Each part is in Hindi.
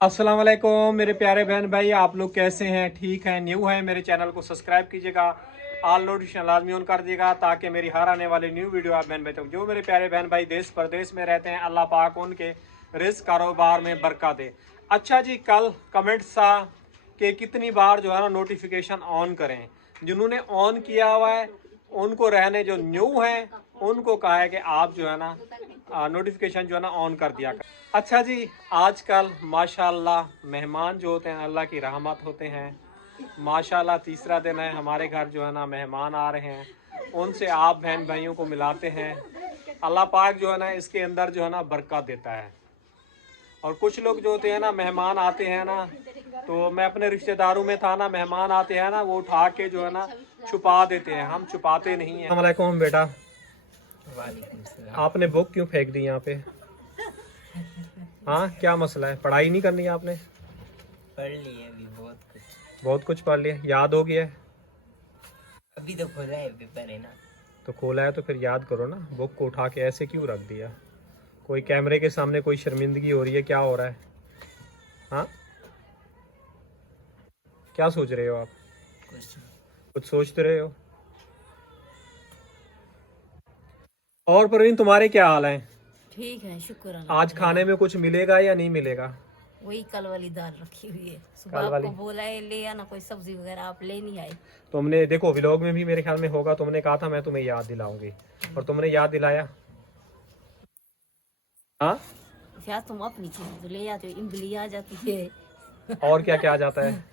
अस्सलाम वालेकुम मेरे प्यारे बहन भाई, आप लोग कैसे हैं? ठीक हैं? न्यू हैं मेरे चैनल को सब्सक्राइब कीजिएगा, ऑल नोटिफिकेशन लाजमी ऑन कर दीजिएगा ताकि मेरी हर आने वाली न्यू वीडियो आप बहन भाई तक। जो मेरे प्यारे बहन भाई देश प्रदेश में रहते हैं, अल्लाह पाक उनके रिस्क कारोबार में बरकत दे। अच्छा जी, कल कमेंट्स था कि कितनी बार जो है ना नोटिफिकेशन ऑन करें। जिन्होंने ऑन किया हुआ है उनको रहने, जो न्यू हैं उनको कहा है कि आप जो है ना नोटिफिकेशन जो है ना ऑन कर दिया कर। अच्छा जी, आजकल माशाल्लाह मेहमान जो होते हैं अल्लाह की रहमत होते हैं। माशाल्लाह तीसरा दिन है, हमारे घर जो है ना मेहमान आ रहे हैं, उनसे आप बहन भाइयों को मिलाते हैं। अल्लाह पाक जो है ना इसके अंदर जो है ना बरकत देता है। और कुछ लोग जो होते हैं ना मेहमान आते हैं ना, तो मैं अपने रिश्तेदारों में था ना, मेहमान आते हैं ना वो उठा के जो है ना छुपा देते हैं, हम छुपाते नहीं हैं। अस्सलाम बेटा, आपने बुक क्यों फेंक दी यहाँ पे? हाँ, क्या मसला है? पढ़ाई नहीं करनी है आपने? पढ़ लिए अभी बहुत कुछ पढ़ लिया, याद हो गया है? अभी तो खोला है, पेपर है ना। तो खोला है तो फिर याद करो ना। बुक को उठा के ऐसे क्यों रख दिया? कोई कैमरे के सामने कोई शर्मिंदगी हो रही है? क्या हो रहा है? हाँ, क्या सोच रहे हो आप? कुछ कुछ सोचते रहे हो? और परवीन, तुम्हारे क्या हाल है? ठीक है, शुक्र अल्लाह आज खाने में कुछ मिलेगा या नहीं मिलेगा? वही कल वाली दाल रखी हुई है। कल सुबह वाली? आपको बोला है ले आना कोई सब्जी वगैरह, आप ले नहीं आए। तुमने देखो व्लॉग में भी मेरे ख्याल में होगा, तुमने कहा था मैं तुम्हें याद दिलाऊंगी, और तुमने याद दिलाया। हाँ, क्या तुम अपनी चीज तो ले आते हो, इमली आ जाती है और क्या क्या आ जाता है?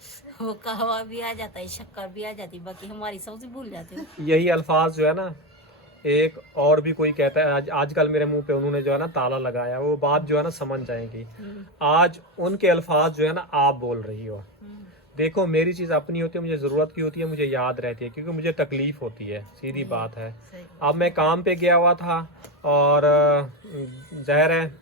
वो कहवा भी आ जाता है, शक्कर भी आ जाती है, बाकी हमारी सब्जी भूल जाते हो। यही अल्फाज जो है ना, एक और भी कोई कहता है। आजकल मेरे मुंह पे उन्होंने जो है ना ताला लगाया, वो बात जो है ना समझ जाएंगी। आज उनके अल्फाज जो है ना आप बोल रही हो। देखो, मेरी चीज़ अपनी होती है, मुझे ज़रूरत की होती है, मुझे याद रहती है, क्योंकि मुझे तकलीफ होती है, सीधी बात है। सही। अब मैं काम पे गया हुआ था और ज़ाहिर है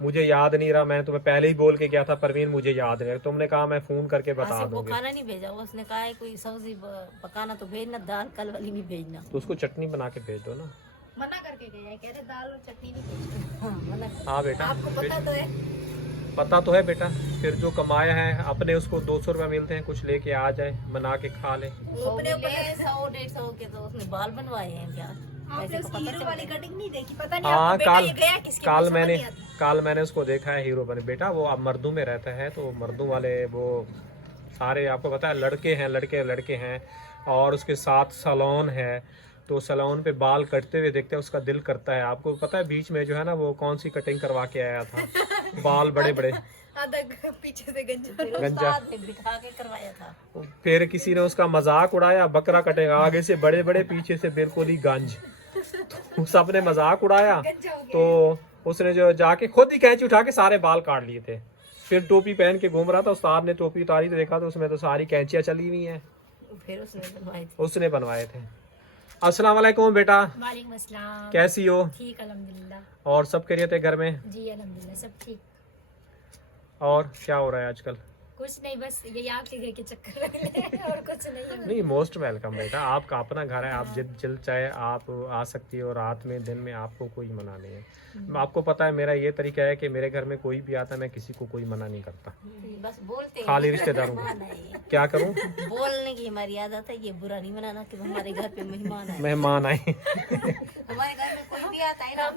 मुझे याद नहीं रहा। मैं तुम्हें पहले ही बोल के गया था परवीन मुझे याद नहीं रहा, तुमने कहा मैं फ़ोन करके बता आसिफ को दूंगी। खाना नहीं भेजा, उसने कहा है कोई सब्जी पकाना तो भेजना, दाल कल वाली नहीं भेजना। तो उसको चटनी बना के भेज दो ना। मना करके गया है, कह रहे दाल और चटनी नहीं भेजना। हाँ, मना। हाँ बेटा, आपको पता तो है। पता तो है बेटा। फिर जो कमाया है अपने, उसको 200 रुपये मिलते हैं, कुछ लेके आ जाए, बना के खा ले। 100-150 के तो उसने बाल बनवाए हैं क्या? आपने उसकी हीरो वाली कटिंग नहीं देखी? पता नहीं हाँ, आपका बेटा काल ये गया किसके काल पास, मैंने समझ नहीं आती। काल मैंने उसको देखा है हीरो बने। बेटा वो अब मर्दों में रहता है, तो मर्दों वाले वो सारे आपको पता है लड़के हैं, लड़के लड़के हैं, और उसके साथ सैलून है, तो सैलून पे बाल कटते हुए देखते हैं, उसका दिल करता है। आपको पता है बीच में जो है ना वो कौन सी कटिंग करवा के आया था, बाल बड़े बड़े आधा पीछे से गंजा। गंजा। उस्ताद ने दिखा के करवाया था। फिर किसी ने उसका मजाक उड़ाया, बकरा कटेगा, आगे से बड़े बड़े पीछे से बिल्कुल ही गंज। तो सबने मजाक उड़ाया, तो उसने जो जाके खुद ही कैंची उठा के सारे बाल काट लिए थे। फिर टोपी पहन के घूम रहा था, उस्ताद ने टोपी उतारी तो देखा तो उसमें तो सारी कैंचियां चली हुई हैं, फिर उसने बनवाई थी। उसने बनवाए थे। अस्सलाम वालेकुम बेटा, वालेकुम अस्सलाम। कैसी हो? ठीक अल्हम्दुलिल्लाह। और सब खैरियत है घर में? जी अल्हम्दुलिल्लाह सब ठीक। और क्या हो रहा है आजकल? कुछ नहीं, बस ये आपके घर के चक्कर लग और कुछ नहीं है। नहीं, मोस्ट वेलकम बेटा, आपका अपना घर है, आप जिल चाहे आप आ सकती हो, रात में दिन में आपको कोई मना नहीं है। आपको पता है मेरा ये तरीका है कि मेरे घर में कोई भी आता है मैं किसी को कोई मना नहीं करता, बस बोलते हैं। खाली रिश्तेदारों को। नहीं, क्या करूं? बोलने की हमारी आदत है, ये बुरा नहीं मनाना कि हमारे घर पे मेहमान आए। मेहमान आए। हमारे घर में कोई भी आता है ना,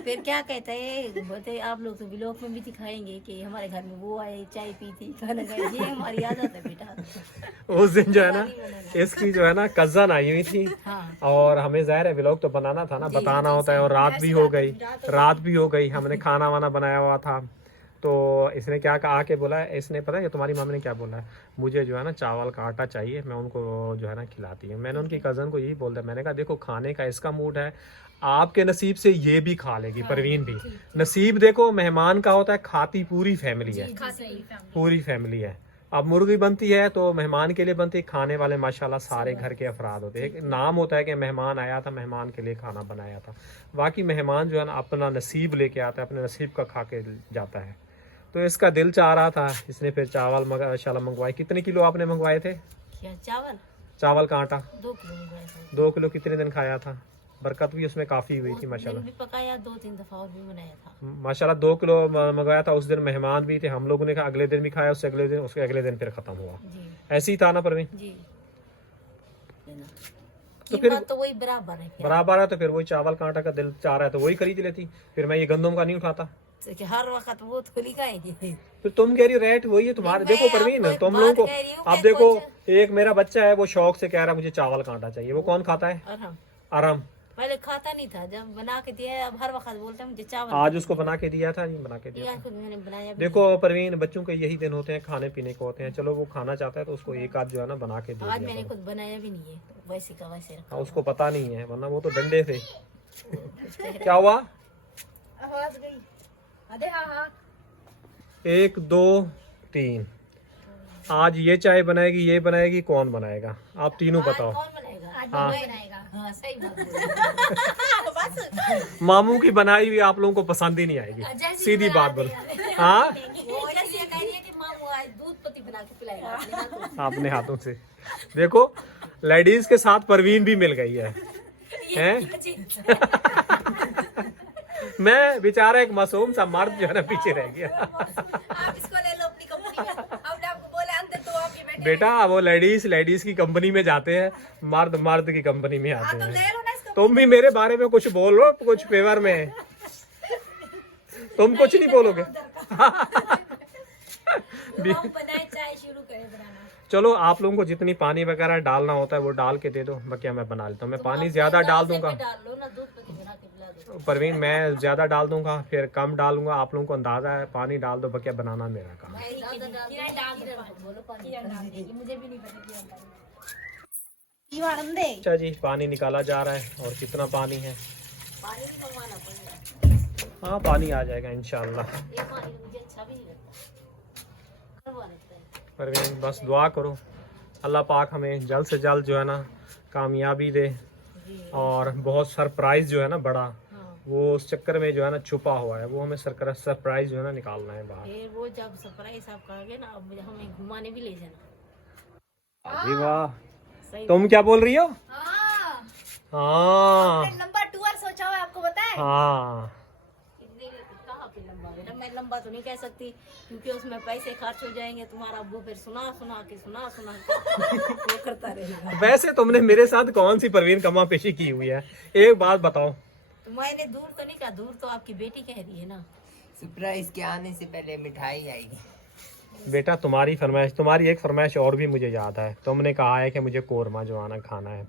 फिर क्या कहते हैं, बोलते आप लोग तो व्लॉग में भी दिखाएंगे कि हमारे घर में वो आए, चाय पी थी, खाना खाया। ये हमारी आदत है बेटा। उस दिन जो है ना इसकी जो है ना कजन आई हुई थी, हाँ। और हमें जाहिर है व्लॉग तो बनाना था ना, बताना होता है, और रात भी हो गई, हमने खाना वाना बनाया हुआ था। तो इसने क्या कहा, आके बोला, इसने पता है तुम्हारी मम्मी ने क्या बोला है, मुझे जो है ना चावल का आटा चाहिए, मैं उनको जो है ना खिलाती हूँ। मैंने उनकी कज़न को यही बोल दिया, मैंने कहा देखो खाने का इसका मूड है, आपके नसीब से ये भी खा लेगी, परवीन भी। नसीब देखो मेहमान का होता है, खाती पूरी फैमिली है, पूरी फैमिली है। अब मुर्गी बनती है तो मेहमान के लिए बनती है, खाने वाले माशाल्लाह सारे घर के अफराद होते हैं। एक नाम होता है कि मेहमान आया था, मेहमान के लिए खाना बनाया था। बाकी मेहमान जो है ना अपना नसीब लेके आता है, अपने नसीब का खा के जाता है। तो इसका दिल चाह रहा था, इसने फिर चावल माशाल्लाह मंगवाए। कितने किलो आपने मंगवाए थे क्या चावल? चावल का आटा? 2 किलो मंगवाए थे। 2 किलो। कितने दिन खाया था बरकत भी उसमें काफ़ी हुई थी दिन माशाल्लाह। भी पकाया, 2-3 दफा और भी बनाया था। माशाल्लाह 2 किलो मंगाया था। उस दिन मेहमान भी थे, हम लोगों ने कहा अगले दिन भी खाया, उससे अगले दिन, उसके अगले दिन फिर ख़त्म हुआ। जी ऐसे ही था ना परवीन? जी। तो फिर कीमत तो वही बराबर है। बराबर है, तो फिर वही चावल का आटा का दिल चाह रहा है तो वही खरीद लेती, फिर मैं ये गंदम का नहीं उठाता। तो कि हर वक्त वो थोड़ी खाएंगे। फिर तुम कह रही हो रेट वही है तुम्हारे। नहीं, देखो मैं परवीन, आपको एक तुम लोगों बात को कह रही हूँ अब कि देखो, कुछ- एक मेरा बच्चा है वो शौक से कह रहा है मुझे चावल का आटा चाहिए, वो कौन खाता है? और हम आराम। पहले खाता नहीं था, जब बना के दिया अब हर वक्त बोलता है मुझे चावल। आज उसको बना के दिया था, नहीं बना के दिया या था। खुद मैंने बनाया भी देखो परवीन, बच्चों के यही दिन होते हैं, खाने पीने को होते हैं। चलो वो खाना चाहता है तो उसको एक आध जो है ना बना के दे नहीं। आज दिया मैंने करो। खुद बनाया भी नहीं है, वैसे का वैसे रखा। हाँ, उसको पता नहीं है, वरना वो तो डंडे थे। क्या हुआ? आवाज गई। अरे हाँ हाँ 1 2 3 आज ये चाय बनाएगी, ये बनाएगी, कौन बनाएगा? आप तीनों बताओ। कौन बनाएगा? आज हाँ। मम्मी बनाएगा। हाँ सही बात है। मामू की बनाई हुई आप लोगों को पसंद ही नहीं आएगी, जैसी सीधी बना बात बोलो। देगा। हाँ, वो इसलिए कह रही है कि मामू आज दूध पत्ती बना के पिलाएगा अपने हाथों से। अपने हाथों से। देखो लेडीज के साथ परवीन भी मिल गई है, मैं बेचारा एक मासूम सा मर्द जो है ना पीछे रह गया। आप इसको ले लो अपनी कंपनी में। हमने आपको बोला अंदर तो आप ये बैठे। बेटा वो लेडीज की कंपनी में जाते हैं, मर्द की कंपनी में आते तो हैं। ले लो ना इसको। तुम भी मेरे बारे में कुछ बोलो, कुछ फेवर में। तुम कुछ नहीं बोलोगे। हम बनाए चाय शुरू करें बनाना। चलो आप लोगों को जितनी पानी वगैरह डालना होता है वो डाल के दे दो, बाकी मैं बना लेता हूँ। मैं पानी ज्यादा डाल दूंगा डाल लो ना, दूध पत्ती बना के पिला दो। परवीन, मैं ज्यादा डाल दूंगा फिर कम डालूंगा, आप लोगों को अंदाजा है। पानी डाल दो, बाकी बनाना मेरा काम है। ज्यादा डाल किरण डाल दे। बोलो पानी। किरण डाल देगी, मुझे भी नहीं पता किरण डाल देगी। अच्छा जी, पानी निकाला जा रहा है। और कितना पानी है? पानी भी मंगवाना पड़ेगा। हाँ पानी आ जाएगा इंशाल्लाह। ये पानी मुझे अच्छा भी नहीं लगता, कड़वा लगता है। परवीन बस दुआ करो, अल्लाह पाक हमें जल्द से जल्द जो है ना कामयाबी दे। जी और बहुत सरप्राइज जो है ना बड़ा, हाँ। वो उस चक्कर में जो है ना छुपा हुआ है, वो हमें सरप्राइज जो है ना निकालना है बाहर। फिर वो जब सरप्राइज आप करोगे ना, अब हमें घुमाने भी ले जाना। जी वाह, सही तुम क्या बोल रही हो? हाँ हाँ लंबा टूर सोचा हुआ है, आपको पता है। हाँ कहाँ पे लंबा बेटा, मैं लंबा तो नहीं कह सकती क्योंकि उसमें पैसे खर्च हो जाएंगे तुम्हारा। वो फिर सुना के वो करता रहेगा। वैसे तुमने मेरे साथ कौन सी परवीन कमा पेशी की हुई है, एक बात बताओ। तो मैंने दूर तो नहीं कहा, दूर तो आपकी बेटी कह रही है ना। सरप्राइज के आने से पहले मिठाई आएगी। बेटा तुम्हारी फरमाइश, तुम्हारी एक फरमाइश और भी मुझे याद है। तुमने कहा है कि मुझे कोरमा जो आना खाना है।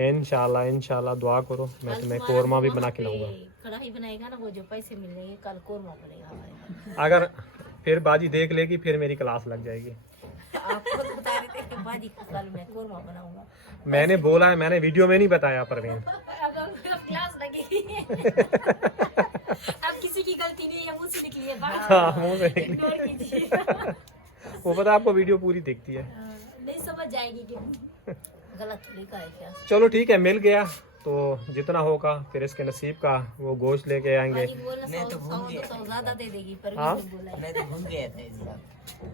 इंशाल्लाह इंशाल्लाह दुआ करो, मैं कल तुम्हें तुम्हारा कोरमा भी वहाँ बना पे खिलाऊंगा। कढ़ाई बनाएगा ना, वो जो पैसे मिल जाएंगे कल कोरमा बनेगा हमारे। अगर फिर बाजी देख लेगी फिर मेरी क्लास लग जाएगी। आप खुद बता रहे थे कि बाजी कल मैं कोरमा बनाऊंगा। मैंने बोला है, मैंने वीडियो में नहीं बताया परवीन। अब क्लास लगेगी। अब किसी की गलती नहीं है, मुझसे निकली है बात। हाँ मुंह से निकली। इग्नोर कीजिए। वो पता है आपको, वीडियो पूरी देखती है। नहीं समझ जाएगी कि गलत तरीका है क्या? चलो ठीक है, मिल गया तो जितना होगा फिर इसके नसीब का वो गोश्त लेके आएंगे। बाजी बोला मैं तो भूल गया। 100 ज्यादा दे देगी, पर हाँ? भी बोला है। मैं तो भूल गया था इस बार।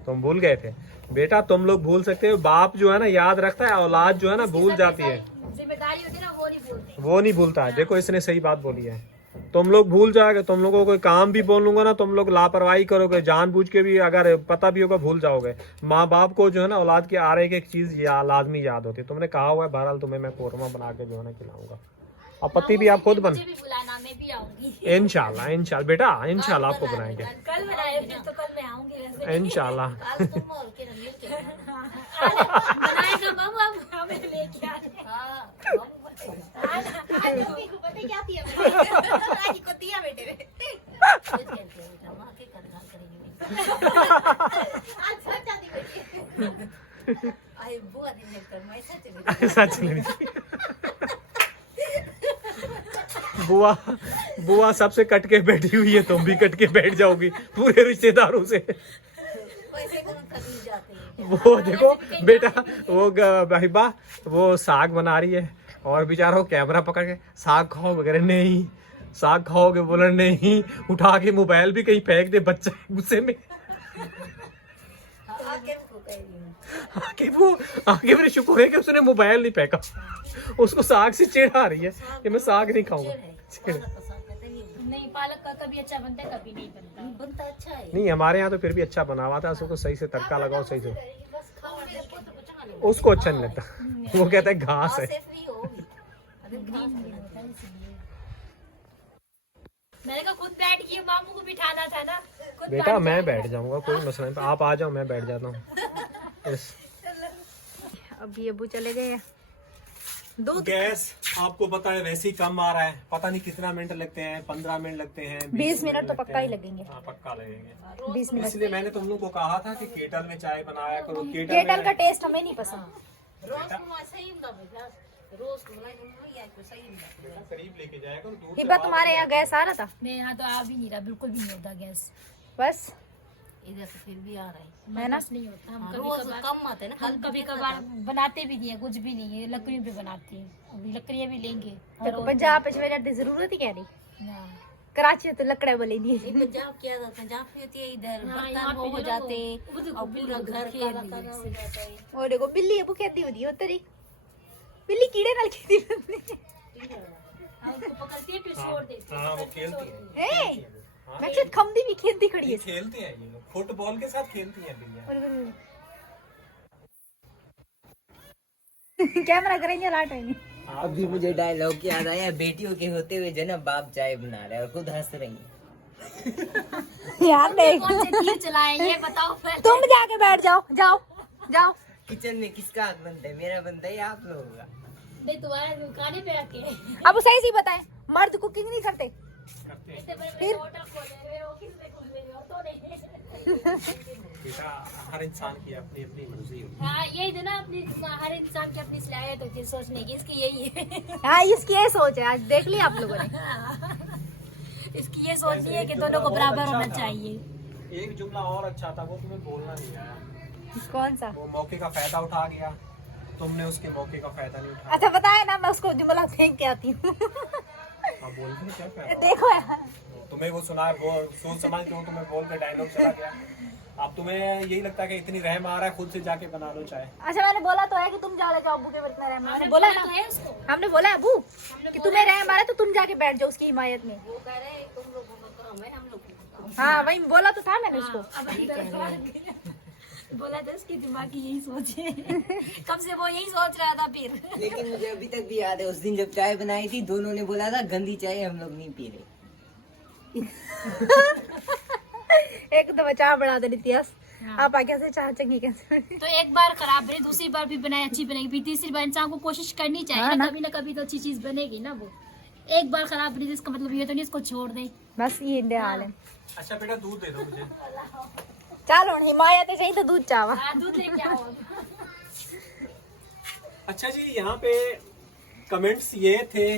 तुम भूल गए थे बेटा, तुम लोग भूल सकते हो, बाप जो है ना याद रखता है, औलाद जो है ना भूल जाती है। जिम्मेदारी होती है ना, वो नहीं बोलते। वो नहीं भूलता है। देखो इसने सही बात बोली है, तुम लोग भूल जाओगे। तुम लोगों को कोई काम भी बोलूंगा ना, तुम लोग लापरवाही करोगे, जानबूझ के भी अगर पता भी होगा भूल जाओगे। माँ बाप को जो है ना औलाद की आ रही एक चीज लाजमी याद होती है। तुमने कहा हुआ है बहरहाल तुम्हें मैं कोरमा बना के जो है ना खिलाऊंगा। और पति भी आप खुद बन, मुझे भी बुलाना, मैं भी आऊंगी। इंशाल्लाह इंशाल्लाह बेटा, इंशाल्लाह आपको बनाएंगे कल बनाए फिर तो कल मैं आऊंगी वैसे। इंशाल्लाह। कल तुम और किरण मिलके बनाएगा मम्मा, हमें लेके आने। हाँ हम आज मम्मी को पता है क्या दिया मैंने? आज को दिया बेटे ने। कुछ कहते हैं बेटा, माँ के करना करेंगे। आज सच आती बेटी। आई बुआ दिन में कर मैं सच में। सच नहीं। बुआ सबसे कट के बैठी हुई है, तुम भी कट के बैठ जाओगी पूरे रिश्तेदारों से। पैसे कौन खरीद जाते हैं? वो देखो बेटा, वो बहिबा वो साग बना रही है और बेचारा वो कैमरा पकड़ के साग खाओ वगैरह, नहीं साग खाओगे, बोला नहीं, उठा के मोबाइल भी कहीं फेंक दे बच्चा गुस्से में। हाँ, आगे भी शुक्र है कि उसने मोबाइल नहीं फेंका, उसको साग से चिढ़ आ रही है कि मैं साग नहीं खाऊंगा। नहीं, पालक का कभी अच्छा बनता है, कभी नहीं बनता। बनता अच्छा है। नहीं हमारे यहाँ तो फिर भी अच्छा बना हुआ था, उसको सही से तड़का लगाओ सही से, बस खाओ, मेरे को तो कुछ नहीं उसको अच्छा नहीं लगता, वो कहता है घास है। भी होगी। ग्रीन नहीं होता है इसलिए। मैंने कहा खुद बैठ के मामू को बिठाना था ना, खुद बेटा मैं बैठ जाऊंगा, कोई मसला नहीं, आप आ जाओ मैं बैठ जाता हूँ। अभी अबू चले गए हैं। दूध गैस आपको पता है वैसे ही कम आ रहा है, पता नहीं कितना मिनट लगते हैं, 15 मिनट लगते हैं, 20 मिनट तो लगते पक्का ही हैं। लगेंगे। हाँ पक्का लगेंगे। 20 मिनट। इसलिए मैंने तुम लोग को कहा था कि केटल में चाय बनाया करो। केटल का टेस्ट हमें नहीं पसंद। रोज को सही ਹੁੰਦਾ बेटा, रोज को नहीं है तो सही ਹੁੰਦਾ। करीब लेके जाया करो, दूर से हिब्बा बात तुम्हारे यहाँ गैस आ रहा था? मेरे यहाँ तो आ भी नहीं रहा, बिल्कुल भी नहीं होता गैस। बस इधर से फिर भी आ रहा है। है ना? बस नहीं होता। हम रोज कभी कम आते हैं ना, हम कभी कभार बनाते भी नहीं है, कुछ भी नहीं है, लकड़ियों पे बनाते हैं। अभी लकड़ियाँ भी लेंगे। तो पंजाब पे जाने की जरूरत ही क्या नहीं, कराची में तो लकड़े बोले नहीं। पंजाब किया जाता है, जहाँ पे होती है इधर हाँ, बर्तन यहाँ वो पे हो जो जाते वो- हैं वो देखो, और पूरा बिल्ली घर खेल काला रही काला है। हो जाता है। और देखो बिल्ली अबू कहती होती है तेरी बिल्ली कीड़े नाल खेती हम उसको पकड़ती है फिर छोड़ देती है। हाँ वो खेलती है, है। मैं शायद खमदी भी खेती खड़ी ये है। खेलते हैं ये लोग, फुटबॉल के साथ खेलती हैं बिल्लियाँ। कैमरा करेंगे लाट है नहीं। अभी मुझे डायलॉग याद आया, बेटियों के होते हुए जो ना बाप चाय बना रहा है और खुद हंस रही है। यार देख, कौन से तीर चलाए ये बताओ पहले। तुम जाके बैठ जाओ, जाओ जाओ। किचन में किसका हाथ बनता है, मेरा बनता है या आप लोगों का? नहीं, तुम्हारे खाने पे रखे अब सही सी बताए, मर्द कुकिंग नहीं करते। इतने बड़े होटल खोले हुए, ऑफिस में खोले हुए, तो नहीं। बेटा हर इंसान की अपनी अपनी मर्जी होती हाँ, यही तो ना, अपनी हर इंसान की अपनी सलाहियत होती है सोचने की, इसकी यही है। हाँ इसकी ये सोच है, आज देख लिया आप लोगों ने। इसकी ये सोच नहीं है कि दोनों को बराबर होना चाहिए। है। एक जुमला और अच्छा था, वो तुम्हें बोलना नहीं आया। कौन सा? वो मौके का फायदा उठा गया, तुमने उसके मौके का फायदा नहीं उठाया। अच्छा बताया ना, मैं उसको जुमला फेंक के आती हूँ। हाँ बोलते हैं, क्या फायदा? देखो यार, तुम्हें वो सुना, वो सोच समझ के वो तुम्हें बोल के डायलॉग चला गया। अब तुम्हें यही लगता है कि इतनी रहम आ रहा है, खुद से जाके बना लो चाय। अच्छा मैंने बोला तो है कि तुम जा ले जाओ अबू के बर्तन में, मैंने बोला है तो ना, है उसको। हमने बोला है अबू कि तुम्हें रह हमारा तो तुम जाके बैठ जाओ उसकी हिमायत में। वो कह रहे हैं तुम लोगों का काम है, हम लोग का काम। हाँ वही बोला तो था मैंने उसको। अब बोला था उसकी दिमाग की यही सोच है। कब से वो यही सोच रहा था फिर। लेकिन मुझे अभी तक भी याद है, उस दिन जब चाय बनाई थी दोनों ने बोला था गंदी चाय हम लोग नहीं पी रहे। एक तो चाय बना दे इतिहास, आप आगे से चाय चंगी कैसे। तो एक बार खराब बने, दूसरी बार भी बनाए अच्छी बनेगी, फिर तीसरी बार इंसान को कोशिश करनी चाहिए हाँ ना, ना। कभी ना कभी तो अच्छी चीज बनेगी ना। वो एक बार खराब बनी जिसका मतलब ये तो नहीं इसको छोड़ दे। बस ये इंडिया हाल है। अच्छा बेटा दूध दे दो मुझे। चलो हिमायत है चाहिए तो दूध चावा। हाँ, दूध लेके आओ अब। अच्छा जी, यहाँ पे कमेंट्स ये थे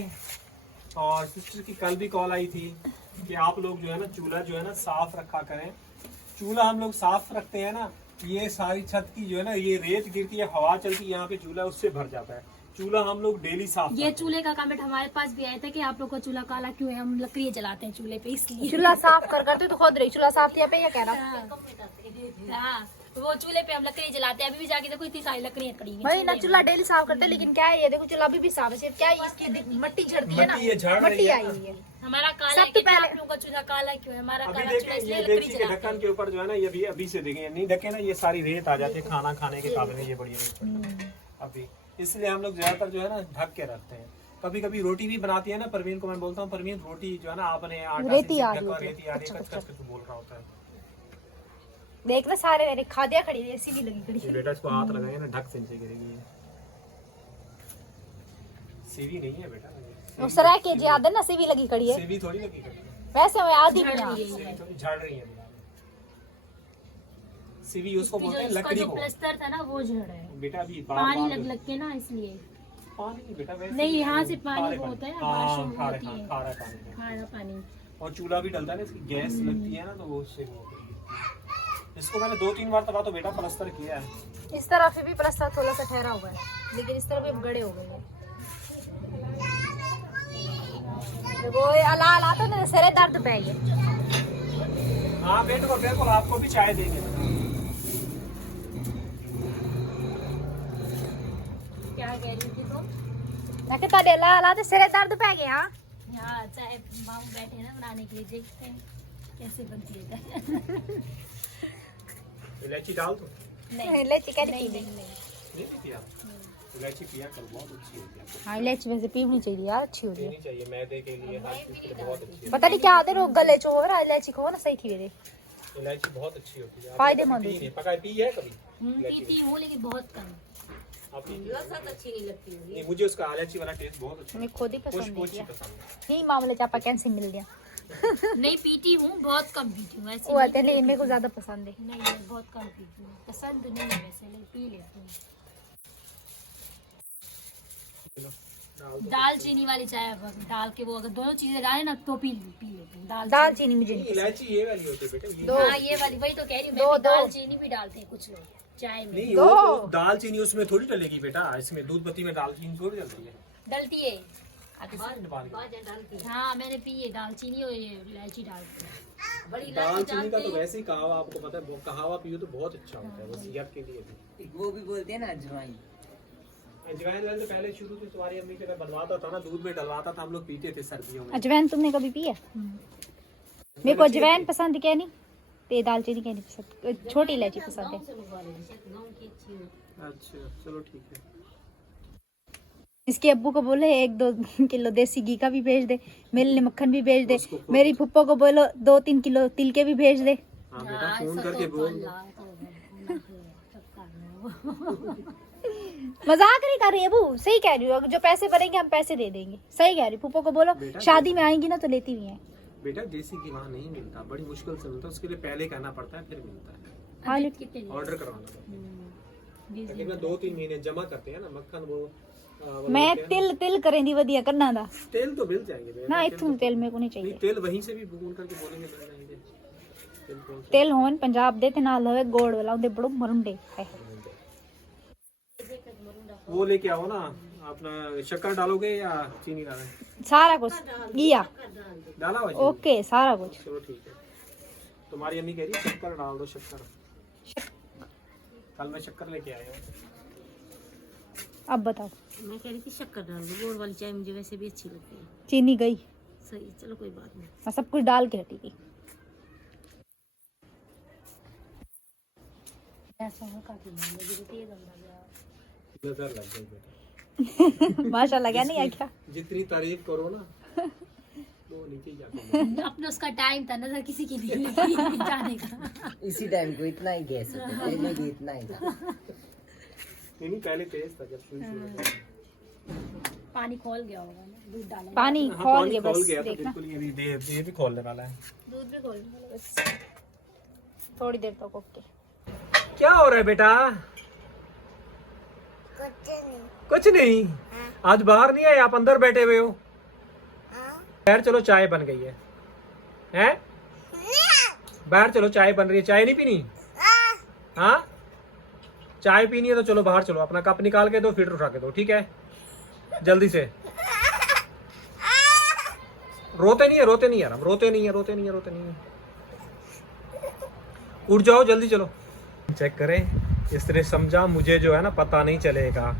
और सिस्टर की कल भी कॉल आई थी कि आप लोग जो है ना चूल्हा जो है ना साफ रखा करें। चूल्हा हम लोग साफ रखते हैं ना, ये सारी छत की जो है ना ये रेत गिरती है, हवा चलती है, यहाँ पे चूल्हा उससे भर जाता है। चूल्हा हम लोग डेली साफ ये करते हैं। चूल्हे का कमेंट हमारे पास भी आया था कि आप लोग का चूल्हा काला क्यों है, हम लकड़ी जलाते हैं चूल्हे पे इसलिए। चूल्हा साफ कर करते तो खुद रही चूल्हा साफ किया पे क्या कह रहा। हाँ, वो चूल्हे पे हम लकड़ी जलाते हैं। अभी भी जाके देखो इतनी सारी लकड़ियाँ पड़ी हैं। भाई ना चूल्हा डेली साफ करते हैं, लेकिन क्या है ये देखो चूल्हा अभी भी साफ है, सिर्फ क्या है इसकी मट्टी झड़ती है ना, मट्टी ये झड़ रही मट्टी है। आई हुई है। हमारा काला सब है तो कि पहले- आप लोगों का चूल्हा काला क्यों है, हमारा अभी काला देखें चूल्हा ये इसलिए लकड़ी देखिए कि जलाते ढक्कन के ऊपर जो है ना ये अभी से देखें, नहीं ढके ना ये सारी रेत आ जाती है, खाना खाने के काबिल में ये बड़ी रेत पड़ती है अभी। इसलिए हम लोग ज्यादातर जो है ना ढक के रखते हैं। कभी कभी रोटी भी बनाती है ना, परवीन को मैं बोलता हूँ परवीन रोटी जो है ना आपने आटा रेती से आ रही ढका, होती है। रेती आ रही है, अच्छा, कच-कच के बोल रहा होता है। देख ना सारे मेरे खादिया खड़ी है, ऐसी भी लगी खड़ी। ये बेटा इसको हाथ लगाएंगे ना ढक से नीचे गिरेगी ये। सीवी नहीं है बेटा, वो सराय के जी आदन ना सीवी लगी खड़ी है, सीवी थोड़ी लगी खड़ी है, वैसे मैं आधी भी यहाँ। सीवी थोड़ी झड़ रही है। सीवी उसको जो बोलते हैं इसका लकड़ी जो को। प्लास्टर था ना वो झड़ है, बेटा अभी पानी लग के ना इसलिए। पानी नहीं बेटा, वैसे नहीं, ही यहाँ से पानी खारे वो होता है, हाँ, वाशरूम खारे होती है। खारा पानी। खारा पानी। और चूल्हा भी डलता है ना, इसकी गैस लगती है ना तो वो उससे वो होती है। इसको मैंने 2-3 बार तबा तो बेटा प्लास्टर किया है। इस तरफ भी प्लास्टर थोड़ा सा ठहरा हुआ है, लेकिन इस तरफ भी गड़े हो गए हैं। देखो ये अला अला तो मेरे सिरे दर्द पै गए। हाँ बेटा को बिल्कुल आपको भी चाय देंगे। कह रही थी तुम? मैं कि ताड़े ला ते सिरे दर्द पै गया। यहाँ चाय मामू बैठे हैं ना बनाने के लिए, देखते हैं कैसे बनती है चाय। इलायची डाल दो। नहीं ले चिकन नहीं पी ले। नहीं नहीं। नहीं पिया इलायची पिया कर, बहुत अच्छी होती है आपको हाँ इलायची वैसे पीनी चाहिए यार, अच्छी होती है। पीनी चाहिए, मैदे के लिए हर चीज के लिए बहुत अच्छी है। पता नहीं क्या आते लोग गले चो हो रहा इलायची को ना सही थी मेरे। इलायची बहुत अच्छी होती है। फायदेमंद पी होती नहीं पका पी है कभी? पीती हूँ लेकिन बहुत कम। आप पी लज्जत अच्छी नहीं लगती होगी। नहीं, मुझे उसका इलायची वाला टेस्ट बहुत अच्छा मैं खुद ही खुश पसंद खुश किया। पसंद है। ही मामले चापा कैंसी मिल गया। नहीं पीती हूँ, बहुत कम पीती हूँ ऐसे वो आते नहीं मेरे को ज्यादा पसंद है। नहीं मैं बहुत कम पीती हूँ, पसंद नहीं है वैसे, नहीं पी लेती हूँ। दाल चीनी वाली चाय डाल के, वो अगर दोनों चीजें डाले ना तो पी लेती हूँ। दाल चीनी मुझे नहीं इलायची ये वाली होती है बेटा, ये हाँ ये वाली, वही तो कह रही हूँ मैं, भी दाल चीनी भी डालते हैं कुछ लोग चाय में। नहीं वो दाल चीनी उसमें थोड़ी डलेगी बेटा, इसमें दूध पत्ती में दाल चीनी थोड़ी डलती है। डलती है बाजा डालती है। हाँ मैंने पी है, दाल चीनी और ये इलायची डालती है। बड़ी दाल इलायची चीनी का डालते तो हैं। वैसे ही कहावा आपको पता है, कहावा पियो तो बहुत अच्छा होता है, वो सेहत के लिए भी। वो भी बोलते हैं ना अजवाइन। अजवाइन वाले तो पहले शुरू से तुम्हारी अम्मी से बनवाता था ना, दूध में डलवाता था, हम लोग पीते थे सर्दियों में। अजवाइन तुमने कभी पी है? मेरे को अजवाइन पसंद क्या नहीं, ते दालचीनी क्या नहीं पसंद, छोटी इलायची पसंद है। गाँव से मंगवा लेंगे, शायद गाँव की अच्छी हो। अच्छा चलो ठीक है। इसके अब्बू को बोले 1-2 किलो देसी घी का भी भेज दे, मेरे लिए मक्खन भी भेज दे, मेरी फुप्पो को बोलो 2-3 किलो तिल के भी भेज दे। हाँ बेटा फोन करके बोल दो। मजाक नहीं कर रही अबू, सही कह रही हूँ, जो पैसे भरेंगे हम पैसे दे देंगे। सही कह रही हूँ, फुप्पो को बोलो शादी में आएंगी ना तो लेती भी है। बेटा देसी घी वहाँ नहीं मिलता, बड़ी मुश्किल से मिलता है, उसके लिए पहले कहना पड़ता है फिर मिलता है, हाँ कितने ऑर्डर करवाना पड़ता है। तकरीबन 2-3 महीने जमा करते हैं ना मक्खन वो। मैं तिल करेंदी वधिया करना था तेल तो मिल जाएंगे बेटा, ना, इथू तेल मेरे को नहीं नहीं चाहिए। तेल वहीं से भी भून करके बोलेंगे मिल जाएंगे। तेल कौन सा? तेल होन पंजाब दे ते नाल होवे गोड़ वाला, उनदे बड़ो मरुंडे है। वो लेके आओ ना, अपना शक्कर डालोगे या चीनी डालोगे? सारा कुछ घिया डाला हुआ चीनी? ओके सारा कुछ। चलो ठीक है। तुम्हारी अम्मी कह रही है शक्कर डाल दो, शक्कर। कल मैं शक्कर लेके आया हूँ। अब बताओ। मैं कह रही थी शक्कर डाल दो, गुड़ वाली चाय मुझे वैसे भी अच्छी लगती है। चीनी गई, सही, चलो कोई बात नहीं। मैं सब कुछ डाल के हटी थी। नजर लग गई बेटा। माशाल्लाह क्या नहीं है क्या? जितनी तारीफ करो ना वो नीचे जाते अपना उसका टाइम था, नजर किसी की नहीं लगी जाने का। इसी टाइम को इतना ही गैस होता है, पहले भी इतना ही था। नहीं पहले तेज था जब शुरू हुआ। पानी खोल गया होगा ना, दूध डाला पानी हाँ, खोल पानी के बस गया था देखना, बिल्कुल, ये भी खोलने वाला है। दूध भी खोल बस थोड़ी देर तक। ओके क्या हो रहा है बेटा? कुछ नहीं। आज बाहर नहीं आए, आप अंदर बैठे हुए हो। बाहर चलो चाय बन गई है, हैं? बाहर चलो चाय बन रही है, चाय नहीं पीनी? हाँ चाय पीनी है तो चलो बाहर चलो, अपना कप निकाल के दो, फिल्टर उठा के दो, ठीक है? जल्दी से। रोते नहीं है, रोते नहीं यार, हम रोते नहीं है, रोते नहीं है, रोते नहीं है। उठ जाओ जल्दी, चलो चेक करें। इस तरह समझा, मुझे जो है ना पता नहीं चलेगा।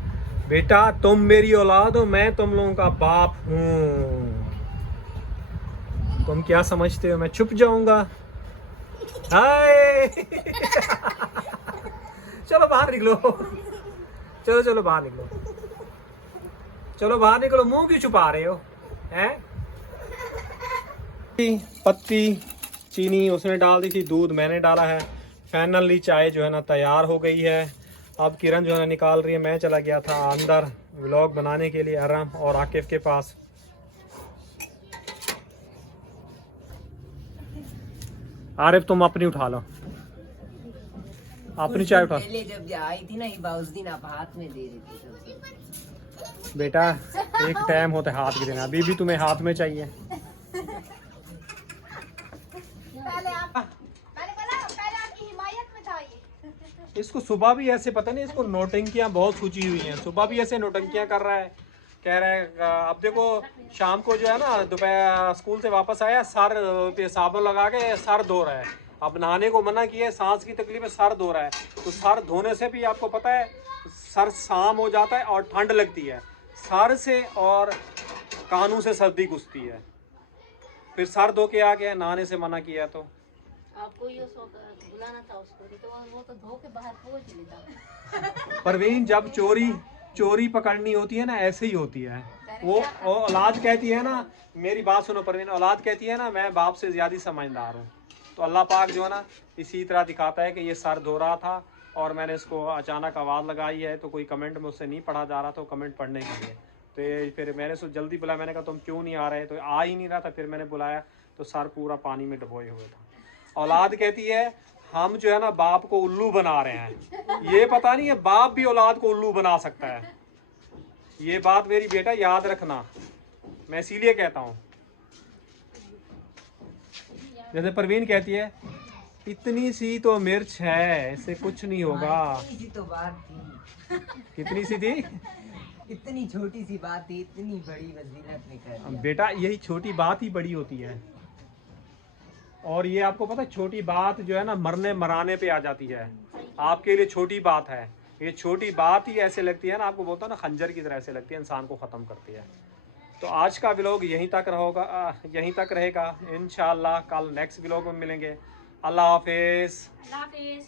बेटा तुम मेरी औलाद हो, मैं तुम लोगों का बाप हूँ। तुम क्या समझते हो मैं छुप जाऊंगा? हाय चलो बाहर निकलो, चलो चलो बाहर निकलो, चलो बाहर निकलो। मुंह क्यों छुपा रहे हो हैं? पत्ती चीनी उसने डाल दी थी, दूध मैंने डाला है। फाइनली चाय जो है ना तैयार हो गई है। अब किरण जो है ना निकाल रही है। मैं चला गया था अंदर व्लॉग बनाने के लिए अरम और आकिफ के पास। आरिफ तुम अपनी उठा लो, अपनी चाय उठा। पहले जब आई थी ना हिबा, उस दिन आप हाथ में दे रही थी सबसे। बेटा एक टाइम होता है हाथ के देना, अभी भी तुम्हें हाथ में चाहिए। इसको सुबह भी ऐसे पता नहीं, इसको नौटंकियां बहुत सूझी हुई हैं। सुबह भी ऐसे नौटंकियां कर रहा है, कह रहा है अब देखो शाम को जो है ना दोपहर स्कूल से वापस आया, सर पे साबुन लगा के सर धो रहा है। अब नहाने को मना किया है, सांस की तकलीफ है, सर धो रहा है। तो सर धोने से भी आपको पता है सर शाम हो जाता है और ठंड लगती है, सर से और कानों से सर्दी घुसती है, फिर सर धो के आ गया, नहाने से मना किया तो आपको ये बुलाना था उसको, नहीं तो वो तो धो के बाहर पहुंच लेता। परवीन जब चोरी पकड़नी होती है ना ऐसे ही होती है। वो औलाद कहती है ना, मेरी बात सुनो परवीन, औलाद कहती है ना मैं बाप से ज्यादा समझदार हूँ, तो अल्लाह पाक जो है ना इसी तरह दिखाता है कि ये सर धो रहा था और मैंने इसको अचानक आवाज़ लगाई है, तो कोई कमेंट मुझसे नहीं पढ़ा जा रहा, तो कमेंट पढ़ने के लिए तो ये फिर मैंने उसको जल्दी बुलाया, मैंने कहा तुम क्यों नहीं आ रहे, तो आ ही नहीं रहा था, फिर मैंने बुलाया तो सर पूरा पानी में डुबोए हुए था। औलाद कहती है हम जो है ना बाप को उल्लू बना रहे हैं, ये पता नहीं है बाप भी औलाद को उल्लू बना सकता है। ये बात मेरी बेटा याद रखना, मैं इसीलिए कहता हूँ। जैसे परवीन कहती है इतनी सी तो मिर्च है, इससे कुछ नहीं होगा। इतनी सी तो बात थी, कितनी सी थी? इतनी छोटी सी बात थी, इतनी बड़ी वजीलत ने कर दिया। बेटा यही छोटी बात ही बड़ी होती है, और ये आपको पता है छोटी बात जो है ना मरने मराने पे आ जाती है। आपके लिए छोटी बात है, ये छोटी बात ही ऐसे लगती है ना, आपको बोलता ना खंजर की तरह ऐसे लगती है, इंसान को ख़त्म करती है। तो आज का व्लॉग यहीं तक रहेगा। इंशाल्लाह कल नेक्स्ट व्लॉग में मिलेंगे। अल्लाह हाफिज़। अल्लाह हाफिज।